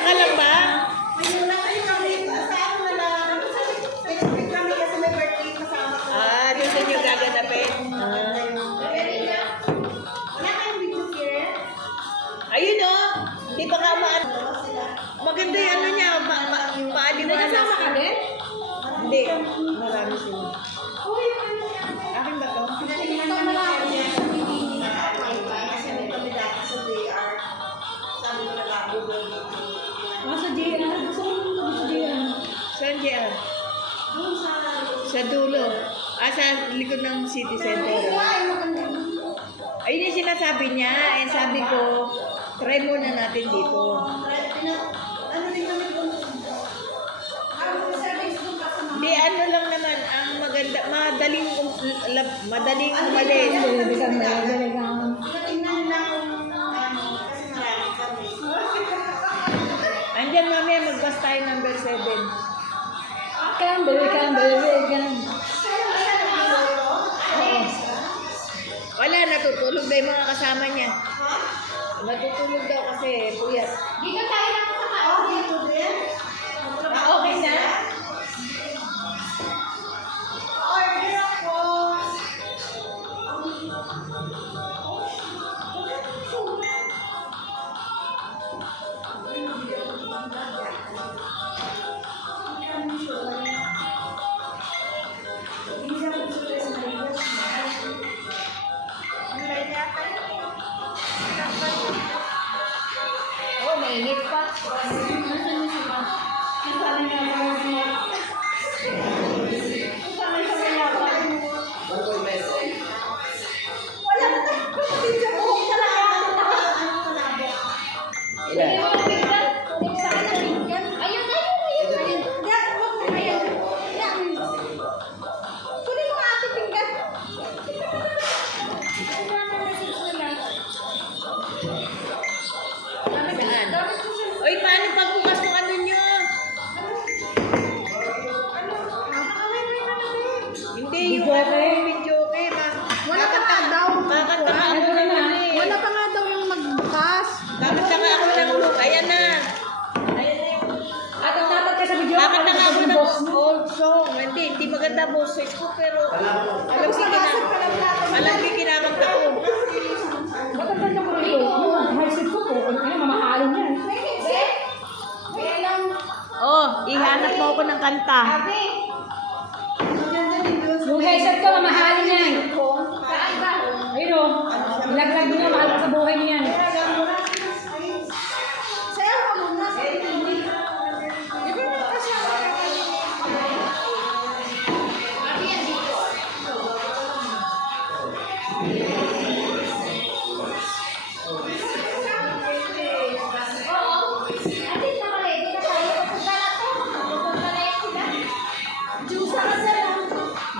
Pupunta ka lang ba? Ayun lang kayo kami. Saan na lang? Pinipig kami kasi may birthday kasama ko. Doon sa inyo gaganapin. Wala kayong video here? Ayun o. Hindi pa nga maganda yung ano niya. Paaliwalas. Kasama ka din? Hindi. Marami sila. Akin ba to? Pinatingnan kami niya sa TV. Kasi may kami dati sa JR. Sabi ko na bago doon. Sa JR. Gusto ko nung sa JR. Saan JR? Doon sa... Sa dulo. Sa likod ng city center. Ayun yung sinasabi niya. Eh, sabi ko, try muna natin dito. Ano din kami doon? Service doon kasama. Di ano lang naman, ang maganda, madaling umalis. Tingnan nila kung ano, kasi marami kami. Andyan mamaya magbas tayo number 7. Campbell, ganun. Wala, natutulog daw yung mga kasama niya. Ha? Natutulog daw kasi puyat. Dito tayo lang sa tao. Dito din? Okay na? Order ako. Oh, mainit pa. Wala na tayo. Kapatid sa buhok talaga. Ilan? Kunin mo ang ating pinggan. Saan? Oy, paano pagbukas ng ano nyo? Hindi, yung video okay. Wala pa nga daw. Kakanta nga ako ng ano eh. Wala pa nga daw yung magbukas. Kakanta nga ako ng look. Ayan na. Ayan na yung... At ang dapat ka sa video, Kakanta nga ako ng old song. Hindi maganda boses ko pero alam ko kinakanta ko. ba't ang ganda ko rin ito? High ko po. Ano, mamahalin yan. Oh, ihanap mo ako ng kanta. Yung headset ko, mamahalin yan. Ayun o. Ilaglag niyo, mahal ka sa buhay niyan. Sayaw ka muna.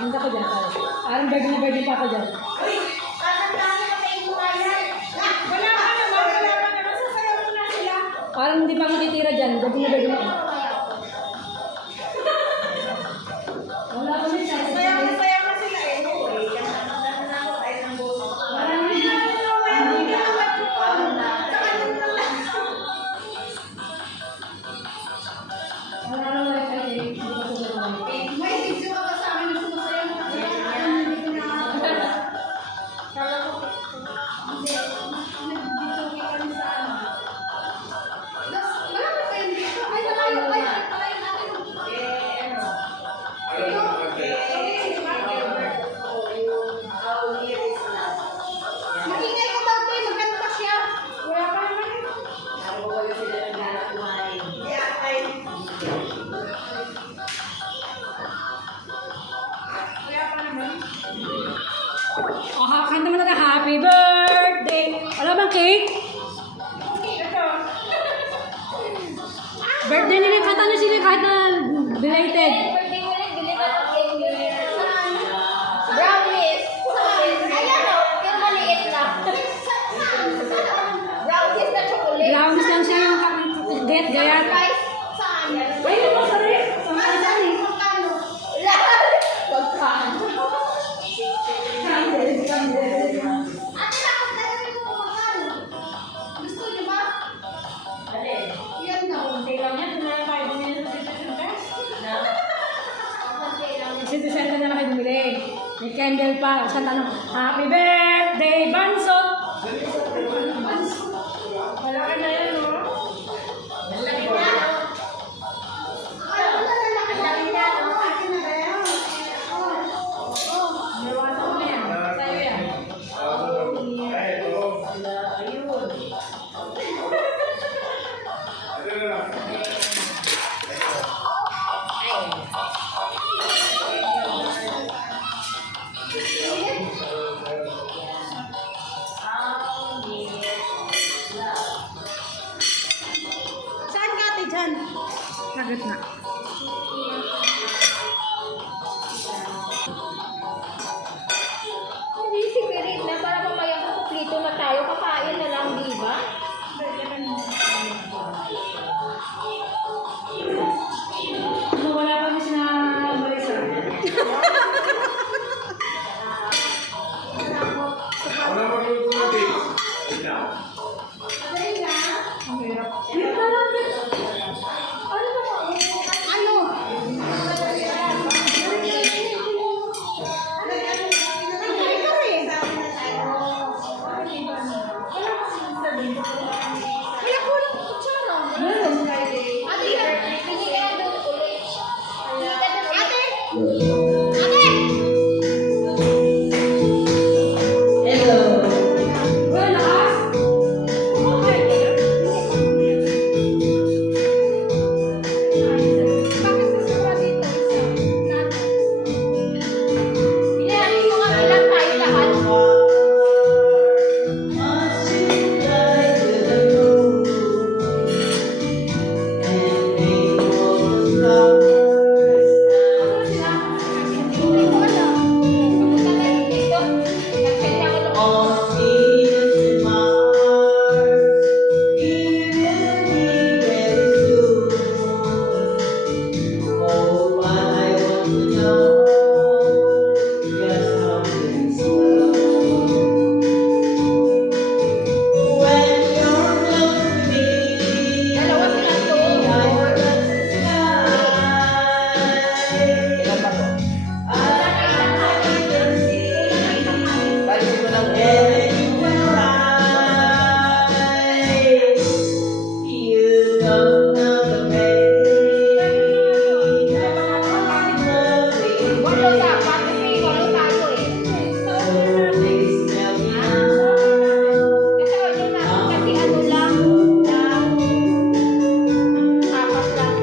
Ganda ko dyan. Parang birthday pa ko dyan. Parang hindi pa matitira dyan. Birthday na. Wala ko rin siya. Sayaw na sila eh. Tayo ng boses ko. May video ka ba sa amin na sumasayaw mo? Hindi ko na. Kala ko, hindi. Nag-video kami sa ano. Marami pa yung dito. Ay, nalayo. Ay, palayo natin. Maingay ka daw to, magkanta siya. Wala ka naman. Oh, kanta mo na ka, happy birthday. Wala bang cake? Birthday nila, kanta nyo sila kahit na belated. Brownies. Ayan o, yung maliit na. Brownies na chocolate. Brownies lang siya yung gayat. Saan? Ay, ito pa rin. Saan eh? Magkano? Magkano? Ate, dapat na rin kung magkano. Gusto niyo ba? Yan na. sa tanong, Happy birthday, Banso! Malaki na yan, no? Malaki na. Ay, wala na laki. Laki na, no? Laki na ba yan? Nawasan mo yan. Sa'yo yan. Saan ka ate dyan? Sagot na. Hindi, sigarit na para mamaya kukuplito na tayo. Kakain na lang, di ba? Ano, wala pa rin sina Marisa. Hirap na lang din. Ano? Ay, ka rin. Wala ko lang kutsara. Meron. Ate, hindi ka na doon ulit. Hindi ka doon ulit. Ate! Ate! Well, lakas. Okay. Bakit gusto mo dito? Lahat. Pinayari mo nga ilan tayo lahat. Hindi ko alam. Pumunta na rin dito. Nag-send ako ng dalawa silang to. Walo dapat kasi walo tayo eh. Kasi order na kasi ano lang apat lang.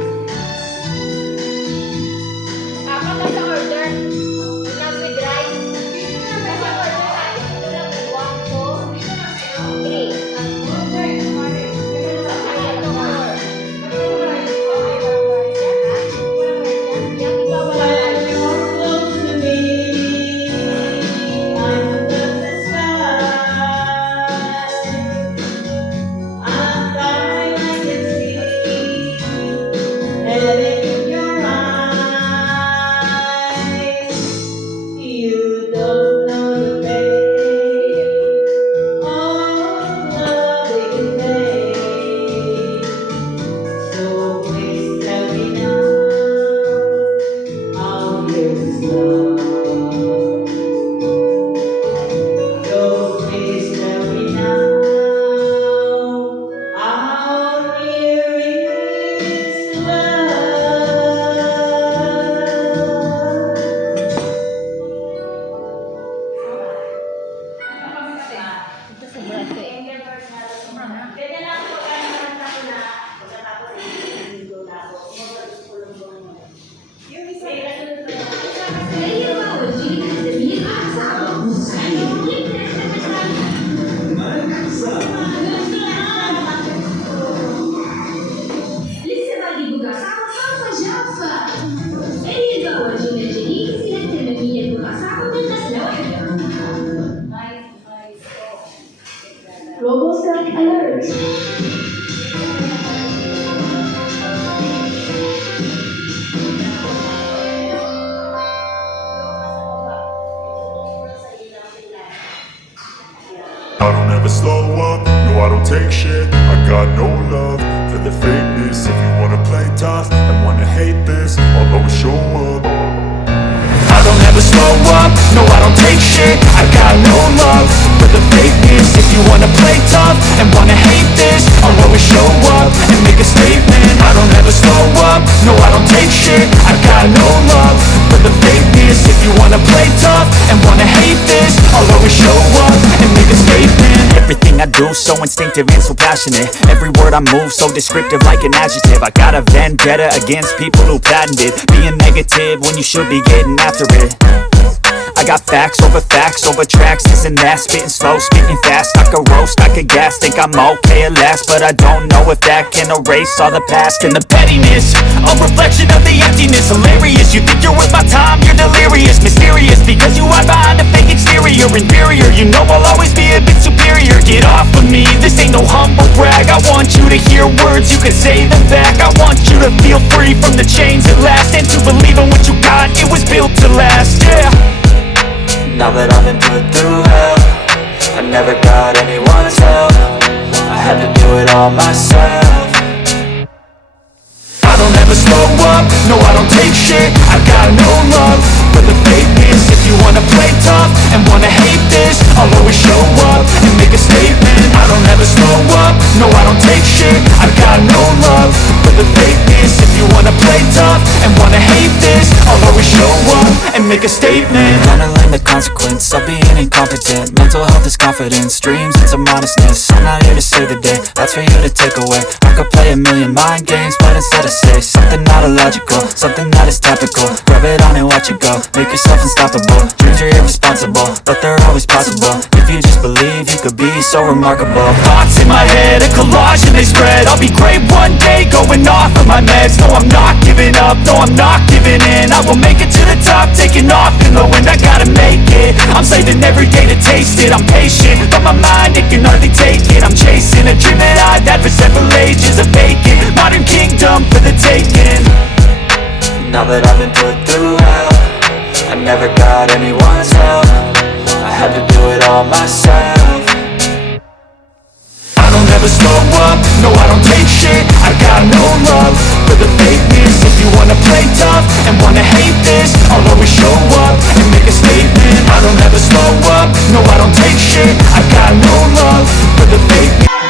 Apat lang sa order. Not with rice. Kasi order tayo ito lang 1, 2, 3. Kaya ito or. Yung iba wala rice. Ito sa braso eh. لسه ما دي بقى صعبة صعبة جافة ايه الجو جينا جديد سلكت المية بقى صعبة الغسلة واحدة RoboStop alert I don't ever slow up, no I don't take shit. I got no love for the fakeness. If you wanna play tough and wanna hate this, I'll always show up. I don't ever never slow up, no I don't take shit. I got no love for the fakeness. If you wanna play tough and wanna hate this, I'll always show up and make a statement. I don't ever slow up, no I don't take shit. I got no love for the fakeness. If you wanna play tough and wanna hate this, I'll always show up and make a statement. Everything I do so instinctive and so passionate. Every word I move so descriptive like an adjective. I got a vendetta against people who patented being negative when you should be getting after it. I got facts over tracks, this and that. Spitting slow, spitting fast, I could roast, I could gas. Think I'm okay at last, but I don't know if that can erase all the past. And the pettiness, a reflection of the emptiness. Hilarious, you think you're worth my time, you're delirious. Mysterious, because you hide behind a fake exterior. Inferior, you know I'll always be a bit superior. Get off of me, this ain't no humble brag. I want you to hear words, you can say them back. I want you to feel free from the chains at last, and to believe in what you got, it was built to last, yeah. Now that I've been put through hell, I never got anyone's help. I had to do it all myself. I don't ever slow up, no I don't take shit. I got no love for the fakeness. If you wanna play tough and wanna hate this, I'll always show up and make a statement. I don't ever slow up, no I don't take shit. I got no love for the fakeness. If you wanna play tough and wanna hate this, I'll always show up and make a statement. Gonna learn the consequence of being incompetent. Mental health is confidence, dreams into modestness. I'm not here to save the day, that's for you to take away. I could play a million mind games, but instead I say something not illogical, something that is topical. Rub it on and watch it go, make yourself unstoppable. Dreams are irresponsible, but they're always possible. If you just believe, you could be so remarkable. Thoughts in my head, a collage and they spread. I'll be great one day, going off of my meds. No, I'm not giving up, no, I'm not giving in. I will make it to the top, taking off in the wind. I gotta make it, I'm saving every day to taste it. I'm patient, but my mind, it can hardly take it. I'm chasing a dream that I've had for several ages. A vacant, modern kingdom for the taking. Now that I've been put through hell, I never got anyone's help. I had to do it all myself. I don't ever slow up, no I don't take shit. I got